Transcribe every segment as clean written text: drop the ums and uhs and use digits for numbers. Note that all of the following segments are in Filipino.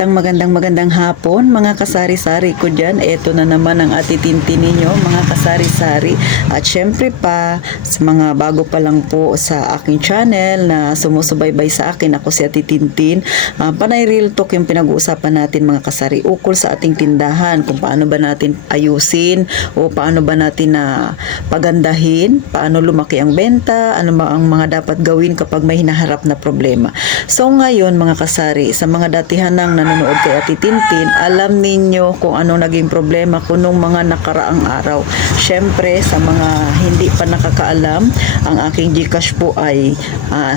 Isang magandang hapon mga kasari-sari ko dyan. Ito na naman ang atitintin ninyo mga kasari-sari. At syempre pa sa mga bago pa lang po sa aking channel na sumusubaybay sa akin, ako si Ati Tintin. Panay real talk yung pinag-uusapan natin mga kasari ukol sa ating tindahan, kung paano ba natin ayusin o paano ba natin na pagandahin, paano lumaki ang benta, ano ba ang mga dapat gawin kapag may hinaharap na problema. So ngayon mga kasari, sa mga datihan ng nanonood kay Ati Tintin, alam ninyo kung ano naging problema ko nung mga nakaraang araw. Syempre, sa mga hindi pa nakakaalam, ang aking GCash po ay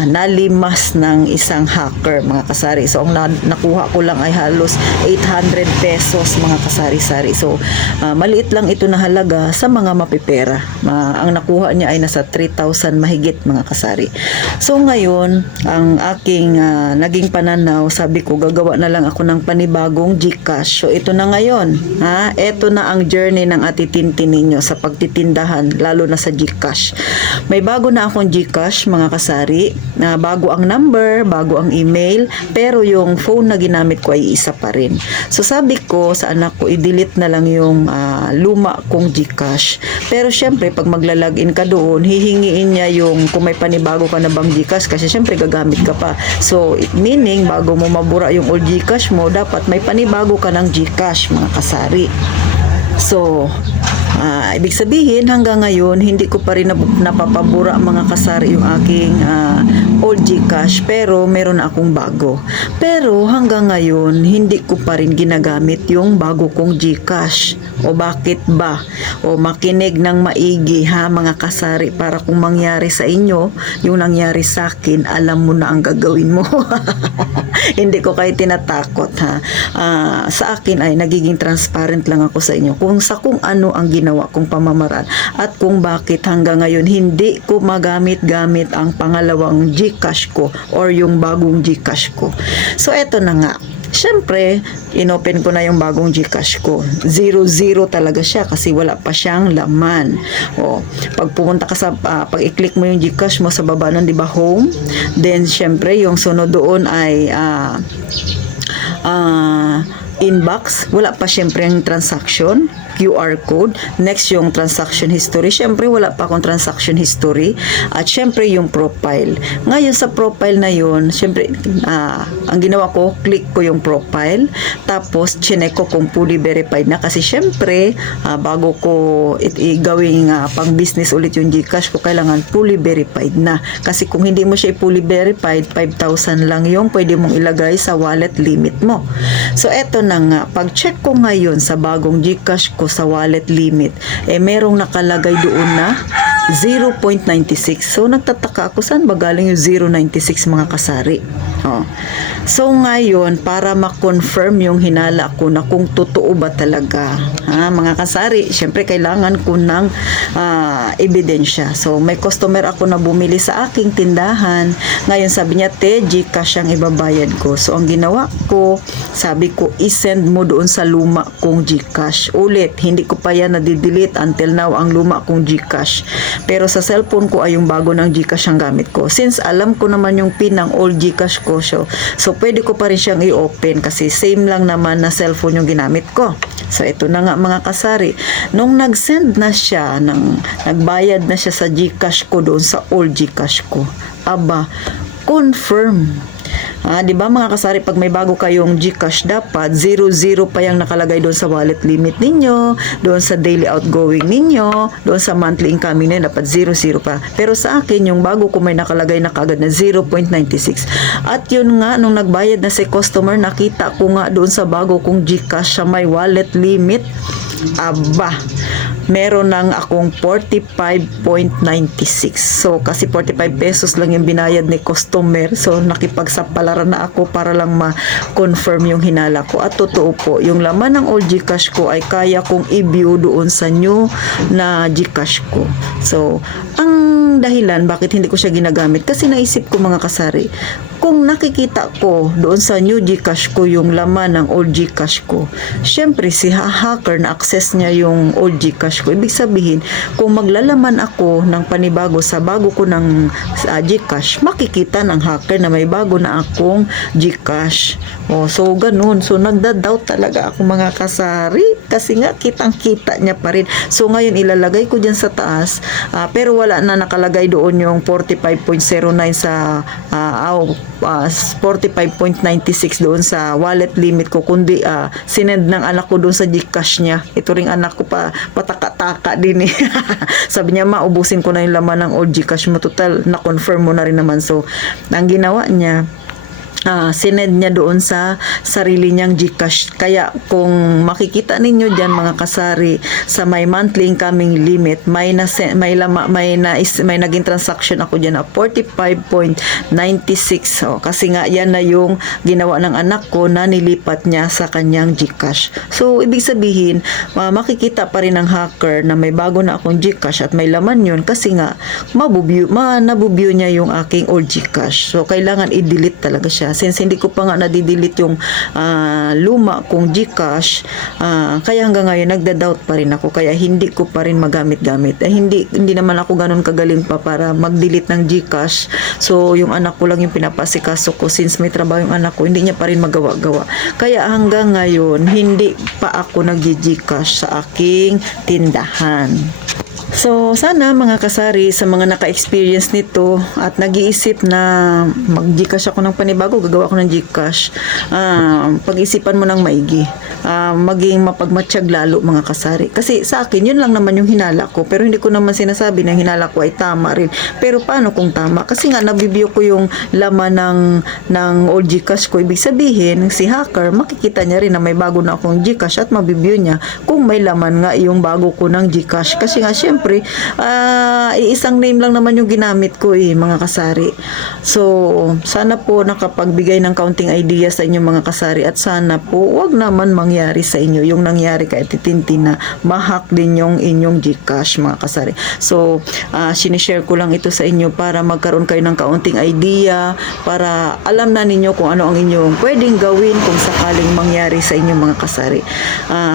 nalimas ng isang hacker mga kasari. So ang nakuha ko lang ay halos 800 pesos mga kasari-sari. So maliit lang ito na halaga sa mga mapipera. Ang nakuha niya ay nasa 3,000 mahigit mga kasari. So ngayon, ang aking naging pananaw, sabi ko gagawa na lang ako ng panibagong GCash. So ito na ngayon, ito na ang journey ng Ati Tintin ninyo sa pagtitindahan, lalo na sa GCash. May bago na akong GCash mga kasari, bago ang number, bago ang email, pero yung phone na ginamit ko ay isa pa rin. So sabi ko sa anak ko, i-delete na lang yung luma kong GCash. Pero syempre pag magla-login ka doon, hihingiin niya yung kung may panibago ka na bang GCash, kasi syempre gagamit ka pa. So meaning bago mo mabura yung old GCash mo, dapat may panibago ka ng GCash mga kasari. So ibig sabihin hanggang ngayon hindi ko pa rin napapabura mga kasari yung aking old GCash, pero meron na akong bago. Pero hanggang ngayon hindi ko pa rin ginagamit yung bago kong GCash. O bakit ba? O makinig ng maigi ha mga kasari, para kung mangyari sa inyo yung nangyari sa akin, alam mo na ang gagawin mo. Hindi ko kayo tinatakot ha. Sa akin ay nagiging transparent lang ako sa inyo kung ano ang ginawa kong pamamaraan at kung bakit hanggang ngayon hindi ko magamit-gamit ang pangalawang GCash ko or yung bagong GCash ko. So eto na nga. Siyempre, inopen ko na yung bagong GCash ko. 0-0 talaga siya kasi wala pa siyang laman. Pag pumunta ka sa, pag i-click mo yung GCash mo sa baba nun, di ba, home? Then, siyempre, yung sunod doon ay inbox. Wala pa siyempre yung transaction, QR code. Next, yung transaction history. Siyempre, wala pa akong transaction history. At siyempre, yung profile. Ngayon, sa profile na yun, siyempre, ang ginawa ko, click ko yung profile. Tapos, chinek ko kung fully verified na. Kasi siyempre, bago ko gawing pang business ulit yung GCash ko, kailangan fully verified na. Kasi kung hindi mo siya fully verified, 5,000 lang yung pwede mong ilagay sa wallet limit mo. So, eto na nga. Pag-check ko ngayon sa bagong GCash ko sa wallet limit, merong nakalagay doon na 0.96. So, nagtataka ako, saan ba galing yung 0.96 mga kasari? So, ngayon, para ma-confirm yung hinala ko na kung totoo ba talaga, mga kasari, syempre, kailangan ko ng ebidensya. So, may customer ako na bumili sa aking tindahan. Ngayon, sabi niya, GCash ang ibabayad ko. So, ang ginawa ko, sabi ko, isend mo doon sa luma kong GCash. Ulit, hindi ko pa yan nadidelete until now ang luma kong GCash. Pero sa cellphone ko ay yung bago ng GCash ang gamit ko. Since alam ko naman yung pin ng old GCash ko, so pwede ko pa rin siyang i-open kasi same lang naman na cellphone yung ginamit ko. So ito na nga mga kasari, nung nag-send na siya, nagbayad na siya sa GCash ko doon sa old GCash ko, aba, confirm. Di ba mga kasari, pag may bago kayong GCash, dapat 0-0 pa yung nakalagay doon sa wallet limit ninyo, doon sa daily outgoing ninyo, doon sa monthly income ninyo, dapat 0-0 pa. Pero sa akin, yung bago ko may nakalagay na kagad na 0.96. At yun nga, nung nagbayad na si customer, nakita ko nga doon sa bago kong GCash sa may wallet limit, aba, meron lang akong 45.96. So, kasi 45 pesos lang yung binayad ni customer. So, nakipagsapalaran na ako para lang ma-confirm yung hinala ko. At totoo po, yung laman ng old GCash ko ay kaya kong i-view doon sa new na GCash ko. So, ang ang dahilan bakit hindi ko siya ginagamit, kasi naisip ko mga kasari, kung nakikita ko doon sa new Gcash ko yung laman ng old Gcash ko, syempre si hacker na access niya yung old Gcash ko. Ibig sabihin, kung maglalaman ako ng panibago sa bago ko ng Gcash, makikita ng hacker na may bago na akong Gcash. So ganun. So nagda-doubt talaga ako mga kasari, kasi nga kitang-kita niya pa rin. So ngayon ilalagay ko dyan sa taas, pero wala na nakalagay doon yung 45.09 sa 45.96 doon sa wallet limit ko, kundi sinend ng anak ko doon sa Gcash niya. Ito ring anak ko pa pataka-taka din eh. Sabi niya, maubusin ko na yung laman ng old Gcash mo, total na-confirm mo na rin naman. So ang ginawa niya, sinend niya doon sa sarili niyang Gcash. Kaya kung makikita ninyo diyan mga kasari, sa my monthly incoming limit, may naging transaction ako diyan na 45.96. Kasi nga yan na yung ginawa ng anak ko na nilipat niya sa kanyang Gcash. So ibig sabihin, makikita pa rin ng hacker na may bago na akong Gcash at may laman yun, kasi nga nabubuo niya yung aking old Gcash. So kailangan i-delete talaga siya. Since hindi ko pa nga nadidelete yung luma kong Gcash, kaya hanggang ngayon nagda-doubt pa rin ako, kaya hindi ko pa rin magamit-gamit. Hindi naman ako ganun kagaling pa para mag-delete ng Gcash. So yung anak ko lang yung pinapasikaso ko, since may trabaho yung anak ko, hindi niya pa rin magawa-gawa. Kaya hanggang ngayon hindi pa ako nag-Gcash sa aking tindahan. So, sana mga kasari, sa mga naka-experience nito at nag-iisip na mag-Gcash ako ng panibago, gagawa ako ng Gcash, pag-isipan mo ng maigi. Maging mapagmatsyag lalo mga kasari. Kasi sa akin, yun lang naman yung hinala ko. Pero hindi ko naman sinasabi na hinala ko ay tama rin. Pero paano kung tama? Kasi nga, nabibigyo ko yung laman ng old Gcash ko. Ibig sabihin, si hacker, makikita niya rin na may bago na akong Gcash at mabibigyo niya kung may laman nga yung bago ko ng Gcash. Kasi nga, syempre, isang name lang naman yung ginamit ko mga kasari. So, sana po nakapagbigay ng counting idea sa inyo mga kasari, at sana po wag naman mangyari sa inyo yung nangyari kay Titintin na ma-hack din yung inyong Gcash mga kasari. So, sinishare ko lang ito sa inyo para magkaroon kayo ng counting idea, para alam na ninyo kung ano ang inyong pwedeng gawin kung sakaling mangyari sa inyo mga kasari.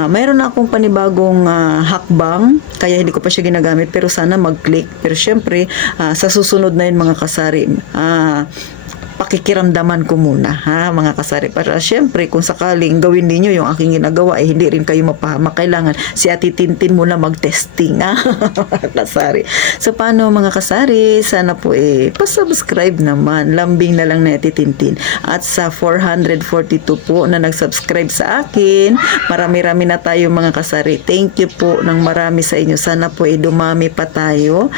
Mayroon na akong panibagong hakbang, kaya hindi ko pa siya ginagamit, pero sana mag-click. Pero syempre, sa susunod na yun mga kasari, pakikiramdaman ko muna mga kasari, para syempre kung sakaling gawin niyo yung aking ginagawa, hindi rin kayo mapahamak. Kailangan si Ate Tintin muna mag-testing kasari. So paano mga kasari, sana po pa-subscribe naman, lambing na lang na Ate Tintin. At sa 442 po na nag-subscribe sa akin, marami-rami na tayo mga kasari. Thank you po ng marami sa inyo. Sana po dumami pa tayo.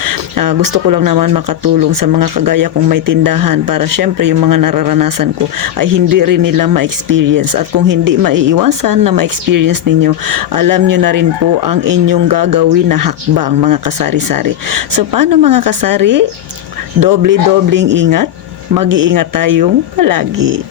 Gusto ko lang naman makatulong sa mga kagaya kong may tindahan, para syempre yung mga nararanasan ko ay hindi rin nila ma-experience. At kung hindi maiiwasan na ma-experience ninyo, alam nyo na rin po ang inyong gagawin na hakbang mga kasari-sari. So paano mga kasari? Doble-dobling ingat, mag-iingat tayong palagi.